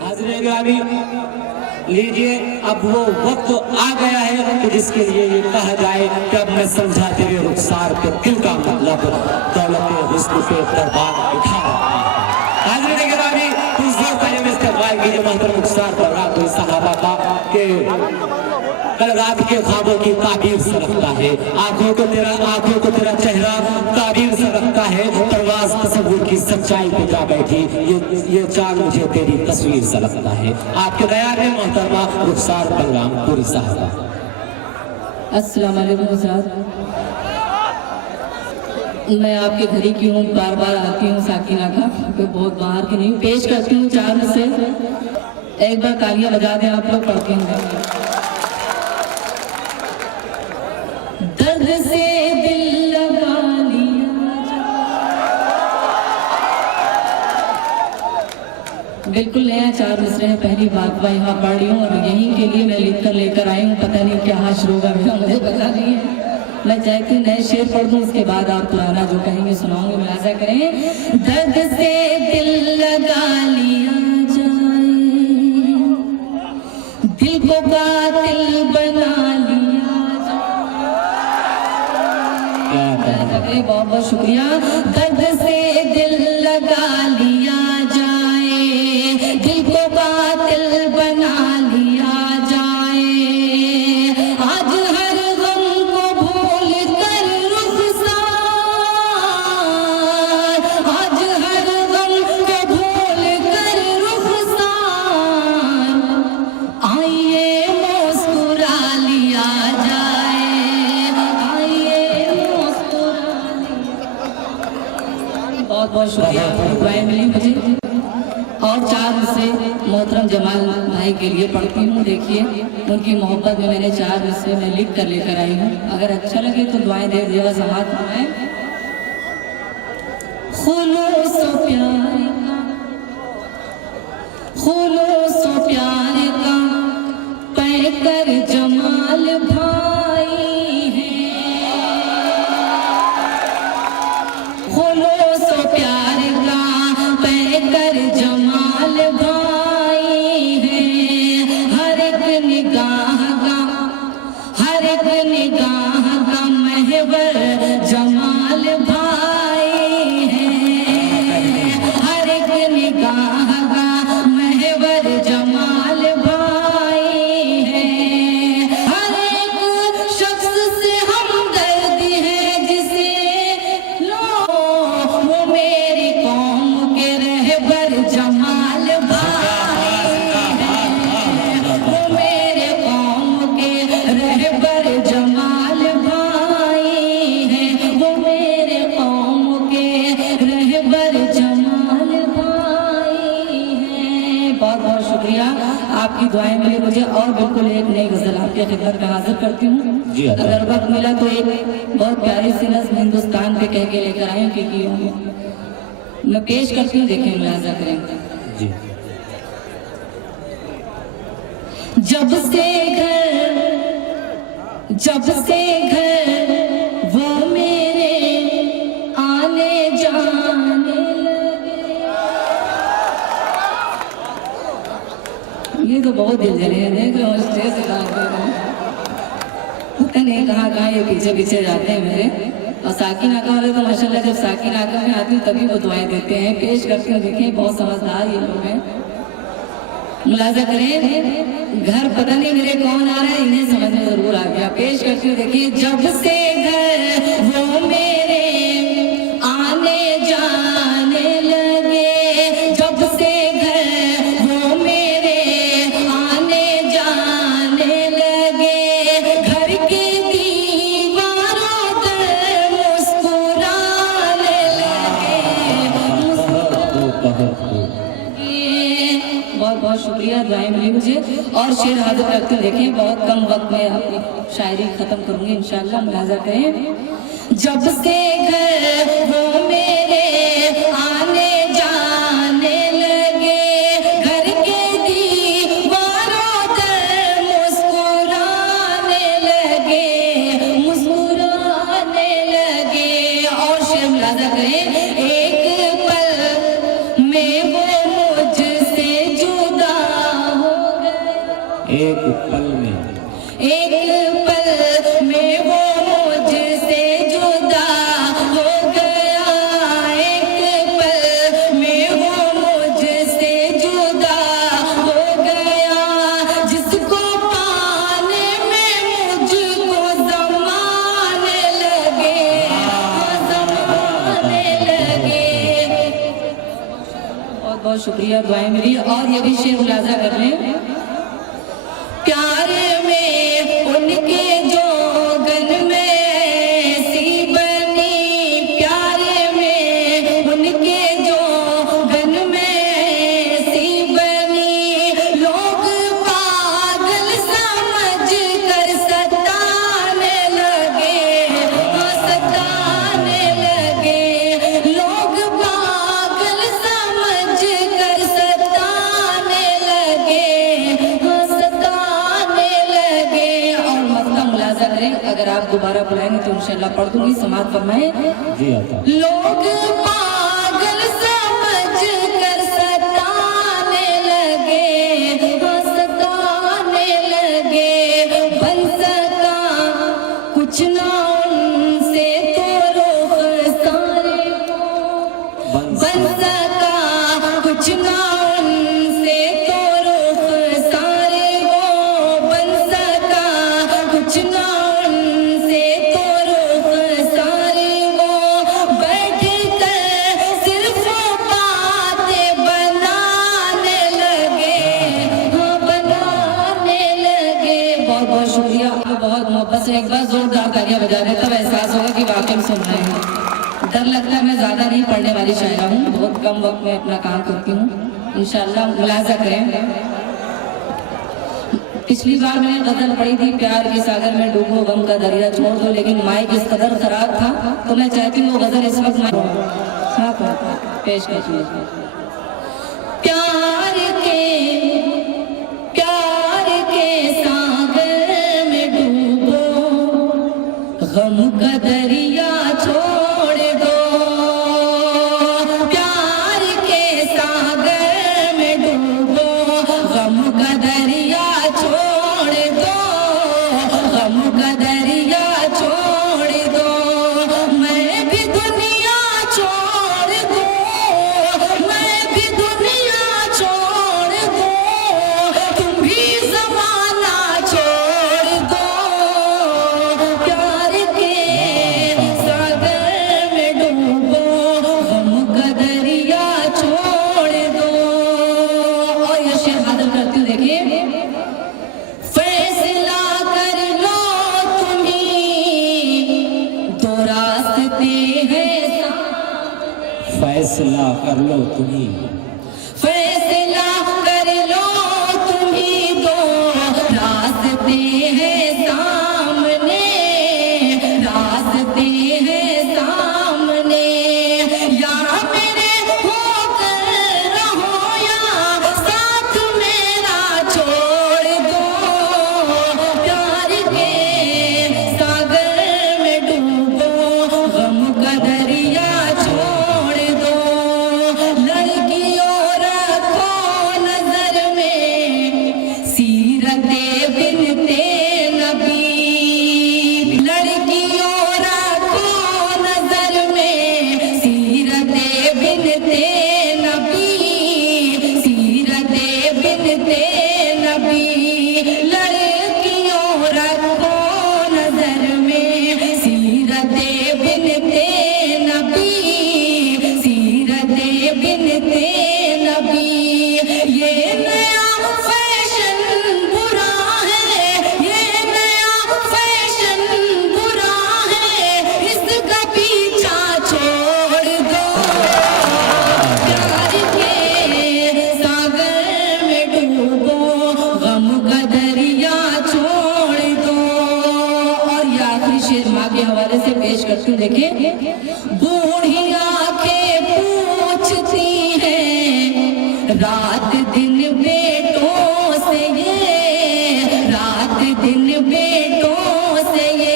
हाज़िर गिरामी लीजिए, अब वो वक्त आ गया है कि जिसके लिए ये कहा जाए कि अब मैं समझा तेरे रुखसार पे दिल का मतलब दौलत हुस्न पे दरबार उठा रहा है। हाज़िर गिरामी कुछ देर पहले में इस्तेमाल कीजिए मोहतरम रुखसार पर रात हुई सहाबा का कि कल रात के ख्वाबों की ताबीर से रखता है, आंखों को तेरा चेहरा ताबीर से रखता है, परवाज़ तसव्वुर की सच्चाई पे जा बैठी, ये चांद मुझे तेरी तस्वीर से लगता है। आपके दया में मोहतरमा रुखसार बलराम पूरी साहबा। अस्सलाम वालेकुम साहब, मैं आपके घर की हूँ, बार बार आती हूँ साकिना का, तो बहुत बाहर की नहीं। पेश करती हूँ चार से, एक बार तालियां बजा दें आप लोग, पढ़ती हूँ। दर्द से दिल लगा लिया, बिल्कुल नया चार मिसरे है, पहली बात यहाँ पढ़ रही हूँ और यहीं के लिए मैं लिख कर लेकर आई हूँ। पता नहीं क्या हाश होगा मेरा, मुझे पता नहीं है। मैं चाहती हूँ नए शेर पढ़ दूँ, उसके बाद आप पुराना जो कहेंगे सुनाऊंगे, मुलाजा करें। दर्द से दिल लगा लिया जाए, दिल को कातिल बना लिया जाए। बहुत बहुत शुक्रिया। दर्द से दिल लगा लिया जाए, दिल को कातिल बना लिया जाए। आज हर गम को भूल कर रुखसार, आज हर गम को भूल कर रुखसार, आइए मुस्कुरा लिया जाए, आइए मुस्कुरा लिया। बहुत बहुत शुक्रिया, दुआएं मिली मुझे। और चार से मोहतरम जमाल भाई के लिए पढ़ती हूँ। देखिए उनकी मोहब्बत में मैंने चार से मैं लिख कर लेकर आई हूँ, अगर अच्छा लगे तो दुआएं दे दिएगा, समात फरमाएं। खुलूस प्यार का, खुलूस प्यार का पैकर जमाल भाई है, खुलूस प्यार का पैकर जमाल भाई है। हर एक निगाह का, हर एक निगाह का महवर जमाल भाई है, हर एक निगाह का महवर जमाल भाई है। हर एक शख्स से हमदर्दी है जिसे लो, वो मेरी कौम के रहबर जमाल भाई है, वो मेरे कौम के रहबर जमाल भाई है, वो मेरे कौम के रहबर जमाल भाई है। बहुत बहुत शुक्रिया, आपकी दुआएं मिली मुझे। और बिल्कुल एक नई गजल आपके खिदमत में हाजिर करती हूँ। जी, अगर वक्त मिला तो एक बहुत प्यारी सी नज़्म हिंदुस्तान पे कह के लेकर आई हूँ, क्योंकि मैं पेश करती हूँ, देखिए मुलाजा करें। जी। जब से घर, जब से घर वो मेरे आने जाने लगे। ये तो बहुत दिल जले हैं, स्टेज से पता नहीं कहाँ कहाँ ये पीछे पीछे जाते हैं मेरे। और साकिन आका वाले तो माशाल्लाह जब साकिन आका में आती हूँ तभी वो दुआएं देते हैं। पेश करती हूँ, देखिए बहुत समझदार ये लोग हैं, मुलाजा करें। घर पता नहीं मेरे कौन आ रहा है, इन्हें समझ में जरूर आ गया। पेश करती हूँ, देखिए। जब से घर वो मेरे आने जाने लगे, जब से घर वो मेरे आने जाने लगे, घर के दीवारों पर मुस्कुराने लगे, बहुत बहुत शुक्रिया, दुआएं मिली मुझे। और शेर हाजिर करते देखिए, बहुत कम वक्त में अपनी शायरी खत्म करूंगी इंशाल्लाह, मुलाजा करें। जब से घर वो मेरे आने जाने लगे, घर के दीवारों पर मुस्कुराने लगे, मुस्कुराने लगे। और शेर मुलाजा करें। एक पल में वो मुझसे जुदा बहुत बहुत शुक्रिया, दुआएं मेरी। और ये भी शेर मुलाजा कर लें। प्यार में उनके जो गन में सी बनी, प्यार में उनके जो गन में सी बनी, लोग पागल समझ कर सताने लगे, सताने लगे, लोग पागल समझ कर सताने लगे, सताने लगे। और मतलब मुलाजा करें, अगर आप दोबारा बुलाएंगे तो इंशाल्लाह पढ़ दूंगी, समात फरमाएं। जी आता लोग पागल समझ कर सताने लगे, सताने लगे, बन सका कुछ ना उनसे तो रुखसारे को, बन सका कुछ ना उनसे तो रुखसारे को, बन सका कुछ ना उनसे तो रुखसारे को, बैठ कर सिर्फ बातें बनाने लगे, बनाने लगे। बहुत बहुत शुक्रिया, आपको बहुत मोहब्बत से एक बार जोरदार तालियां बजा दें, तब एहसास होगा कि वाकई में सुन रहे हैं। डर लगता है मैं ज़्यादा नहीं पढ़ने वाली शायरा हूँ, बहुत कम वक्त में अपना काम करती हूँ। इंशाल्लाह मुलाजा करें। पिछली बार मैंने गजल पढ़ी थी, प्यार के सागर में डूबो गम का दरिया छोड़ दो, लेकिन माइक इस कदर खराब था तो मैं चाहती हूँ वो गजल इस वक्त पेश कीजिए। प्यार के सागर में डूबो गम का दरिया छोड़ दो, प्यार के सागर में डूबो गम का दरिया छोड़ दो, गम का दरिया छोड़ दो, मैं भी दुनिया छोड़ दूं, मैं भी दुनिया छोड़ दूं, तुम भी ज़माना छोड़ दो, प्यार के सागर में डूबो गम का दरिया छोड़ दो। और ये शेर हासिल करती हूँ, देखिए। फैसला कर लो तुम्ही, दो रास्ते हैं, फैसला कर लो तुम्ही, फैसला कर लो तुम्ही, दो रास्ते हैं सामने, रास्ते हैं सामने, या मेरे होकर रहो या साथ मेरा छोड़ दो, प्यार के सागर में डूबो गम का दरिया छोड़ दो, लड़कियों रखो नजर में सीरते बिनते नबी, लड़कियों रखो नजर में सीरते बिनते नबी, सीरते बिनते नबी, लड़कियों रखो नजर में सीरते बिनते नबी, सीरते बिनते नबी। ये नया फैशन बुरा है, ये नया फैशन बुरा है, इसका पीछा छोड़ दो, प्यार के सागर में डूबो गम का दरिया छोड़ दो। और ये आखिरी शेर माँ के हवाले से पेश करती हूँ, देखिए। बूढ़ी आंखें पूछती हैं रात दिन बेटों से, ये रात दिन बेटों से, ये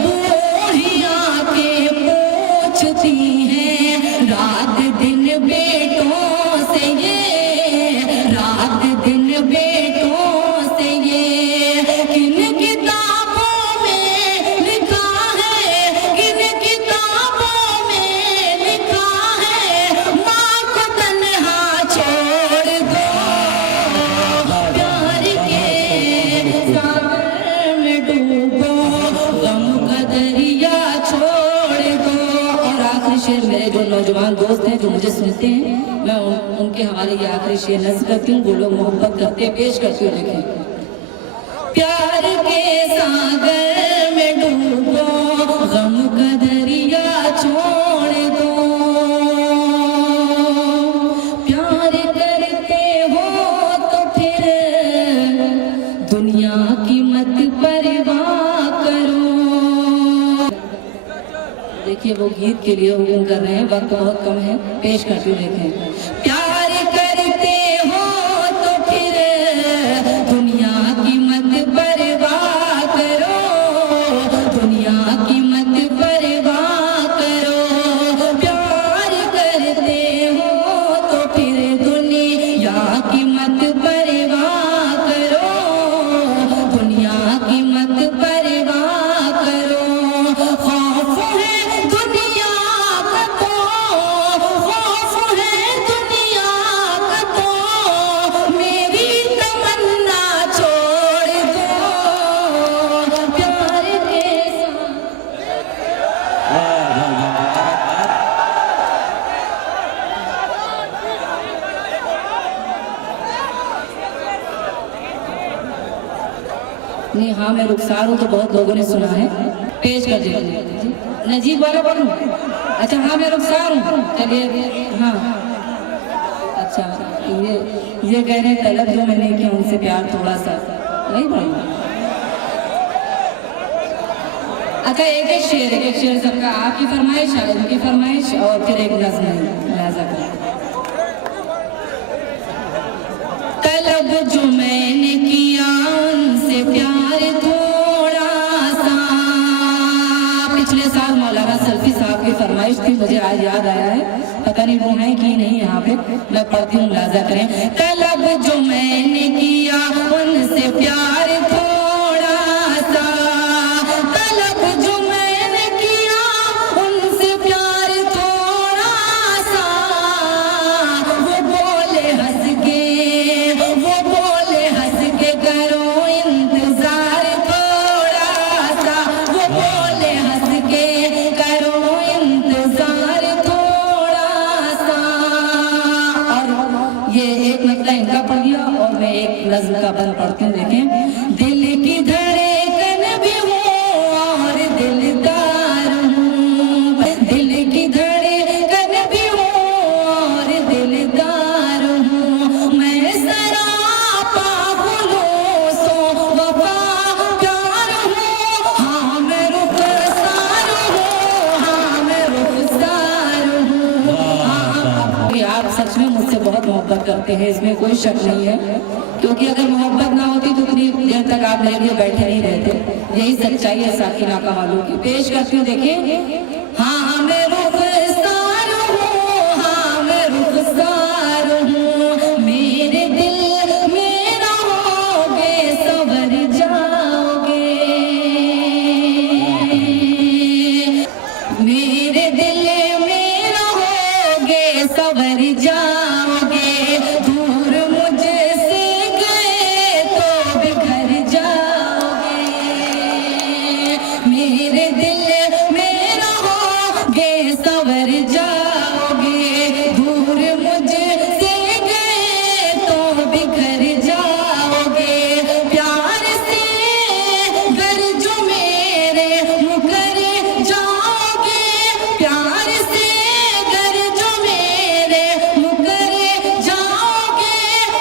बूढ़ी आंखें पूछती हैं रात दिन बेटों से, ये रात दिन बेटों से, ये किन किताबों में लिखा है, किन किताबों में लिखा है, माँ को तन्हा छोड़ दो, प्यार के सागर में डूबो गम का दरिया छोड़ दो। और आखिरी शेर मेरे जो नौजवान दोस्त हैं जो मुझे सुनते हैं मैं उनके हवाले ये आखिरी शेर नज़्म करती हूँ। वो लोग मोहब्बत करते पेश करती हूँ। देखें, प्यार के सागर में डूबो, गम का दरिया छोड़ दो, प्यार करते हो तो फिर दुनिया की मत परवाह करो। देखिए वो गीत के लिए हुक्म कर रहे हैं, वक्त बहुत कम है, पेश करती हूँ। देखें, प्यार करते हो तो फिर दुनिया की मत परवाह करो, दुनिया की मत परवाह करो, प्यार करते हो तो फिर दुनिया की मत परवाह करो, दुनिया की मत परवाह करो। खौफ है दुनिया का तो, खौफ है दुनिया का तो, मेरी तमन्ना छोड़ दो, प्यार के नहीं। हाँ मैं रुखसार हूँ तो बहुत लोगों ने सुना है, पेश कर दीजिए। नजीब वाला पढ़ूं? अच्छा हाँ मैं रुखसार हूँ, चलिए। हाँ अच्छा, ये कह रहे हैं तलब जो मैंने किया उनसे प्यार थोड़ा सा नहीं पढ़ूंगा। अच्छा एक शेर सबका, आपकी फरमाइश, शायद की फरमाइश, और फिर एक नज़्म लिहाजा करें। तलब जो मैंने किया उनसे प्यार थोड़ा सा, पिछले साल मौलाना सल्फी साहब की फरमाइश थी, मुझे आज याद आया है, पता नहीं वो है कि नहीं यहाँ पे, मैं पढ़ती हूँ, मुलाजा करें। तलब जो मैंने किया उनसे प्यार थोड़ा सा, तलब जो मैंने किया उनसे प्यार थोड़ा सा, वो बोले हंस के, वो बोले हंस के करो इंतजार थोड़ा सा, वो बोले हंस के करो इंतजार थोड़ा सा। और ये एक मतलब इनका पढ़ दिया और मैं एक नज़्म का बंद पढ़ती हूँ। देखें, दिल की धड़कन भी हूँ और दिलदार हूँ, दिल की धड़कन भी हूँ और दिलदार हूँ, मैं सरापा खुलूसो वफा प्यार हूँ, हाँ मैं रुखसार हूँ, हाँ मैं रुखसार हूँ। आप सच में मुझसे बहुत मोहब्बत करते हैं, इसमें कोई शक नहीं है, क्योंकि अगर मोहब्बत ना होती तो इतनी देर तक आप मेरे लिए बैठे नहीं रहते। यही सच्चाई है साकी नाका वालों की। पेश करती हूँ, देखिए, हाँ मैं रुखसार हूँ, हाँ मैं रुखसार हूँ, मेरे दिल में रहोगे संवर जाओगे, मेरे दिल में रहोगे संवर जाओगे, दूर मुझसे गए तो बिखर जाओगे, मेरे दिल में रहोगे संवर जाओगे, दूर मुझसे गए तो बिखर जाओगे, प्यार से गर जो मेरे मुकर जाओगे, प्यार से गर जो मेरे मुकर जाओगे,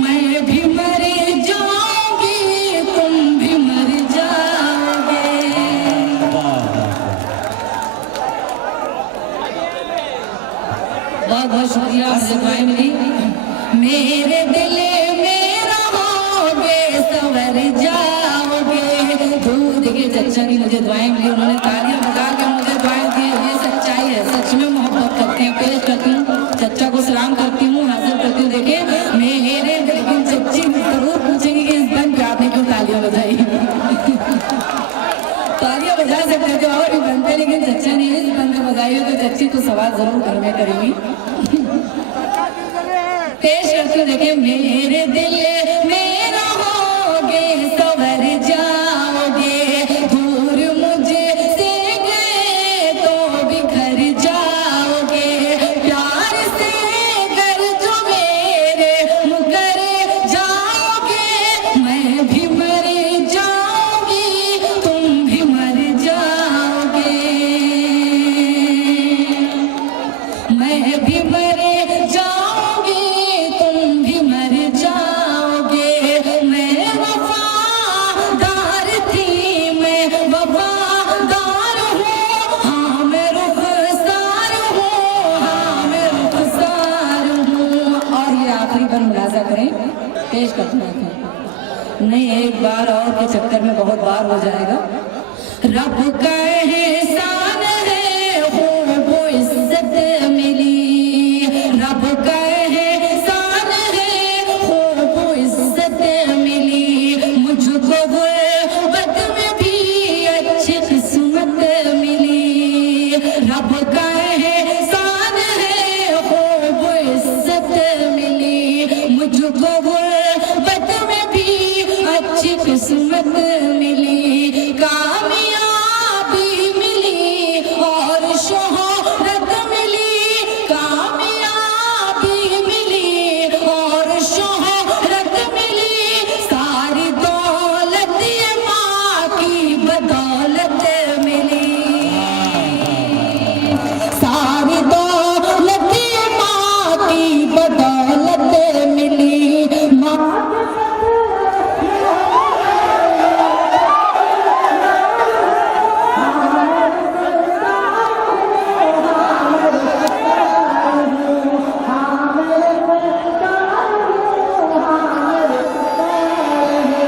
मैं भी मर जाऊंगी तुम भी मर जाओगे। बहुत बहुत शुक्रिया, मुझे दुआएं मिली। मेरे दिल में रहोगे संवर जाओगे। तो देखिए चचा की मुझे दुआएं मिली, उन्होंने तालियां बजा के मुझे दुआएं दी। ये सच्चाई है, सच में मोहब्बत करते हैं। पेश करती हूँ, चचा को सलाम करती हूँ, हाजिर करती हूँ। देखिए मेरे लेकिन चच्ची जरूर पूछेंगे कि इस बन पे आपने क्यों तालियां बजाई। तालियां बजा सकते थे और भी बनते, लेकिन चचा ने इस बन पे बजाई हो तो चच्ची तो सवाल जरूर घर में करेंगी। पेश करती हूँ, देखिए, मेरे दिल में रहोगे संवर जाओगे, दूर मुझसे गए तो बिखर जाओगे, प्यार से गर जो एक बार मुलाजा करें, पेश करते हैं। नहीं, एक बार और के चक्कर में बहुत बार हो जाएगा। रब का एहसान है वो इज्जत मिली, रब का एहसान है वो इज्जत मिली, मुझको गुर्बत में भी अच्छी किस्मत मिली। रब का एहसान है वो इज्जत मिली, मुझको गुर्बत में भी अच्छी किस्मत